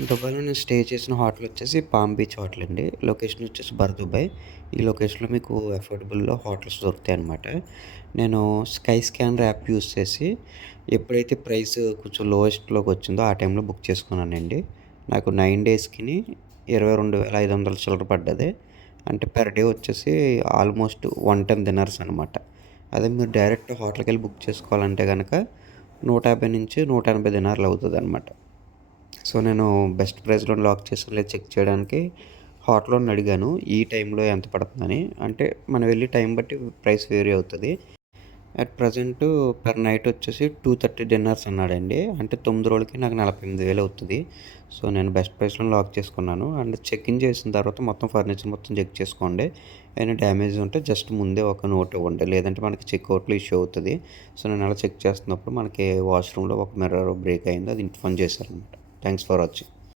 దుబాయ్‌లో నేను స్టే చేసిన హోటల్ వచ్చేసి పామ్ బీచ్ హోటల్ అండి. లొకేషన్ వచ్చేసి దుబాయ్. ఈ లొకేషన్‌లో మీకు అఫోర్డబుల్‌లో హోటల్స్ దొరుకుతాయన్నమాట. నేను స్కై స్కానర్ యాప్ యూజ్ చేసి ఎప్పుడైతే ప్రైస్ కొంచెం లోయెస్ట్‌లోకి వచ్చిందో ఆ టైంలో బుక్ చేసుకున్నానండి. నాకు 9 డేస్‌కిని 22,500 చిల్లర పడ్డది. అంటే పర్ డే వచ్చేసి ఆల్మోస్ట్ 110 దినార్స్ అనమాట. అదే మీరు డైరెక్ట్ హోటల్‌కెళ్ళి బుక్ చేసుకోవాలంటే గనక 150-180 దినార్లు అవుతదనమాట. సో, నేను బెస్ట్ ప్రైస్‌లో లాక్ చేసానో లేదో చెక్ చేయడానికి హోటలోడిని అడిగాను. ఈ టైంలో ఎంత పడుతుందని. అంటే మనం వెళ్ళే టైం బట్టి ప్రైస్ వేరీ అవుతది. అట్ ప్రెజెంటు పర్ నైట్ వచ్చేసి 230 డిన్నర్స్ అన్నాడండి. అంటే 9 రోజులకి నాకు 48,000 అవుతది. సో, నేను బెస్ట్ ప్రైస్‌లో లాక్ చేసుకున్నాను. అండ్ చెక్ ఇన్ చేసిన తర్వాత మొత్తం ఫర్నిచర్ మొత్తం చెక్ చేసుకోండి. ఏమైనా డ్యామేజ్ ఉంటే జస్ట్ ముందే ఒక నోట్ ఇవ్వండి. లేదంటే మనకి చెక్‌ఔట్‌లో ఇష్యూ అవుతది. సో, నేను అలా చెక్ చేస్తున్నప్పుడు మనకి వాష్‌రూమ్‌లో ఒక మిర్రర్ బ్రేక్ అయింది. అది ఇన్ఫార్మ్ చేశారనమాట. Thanks for watching.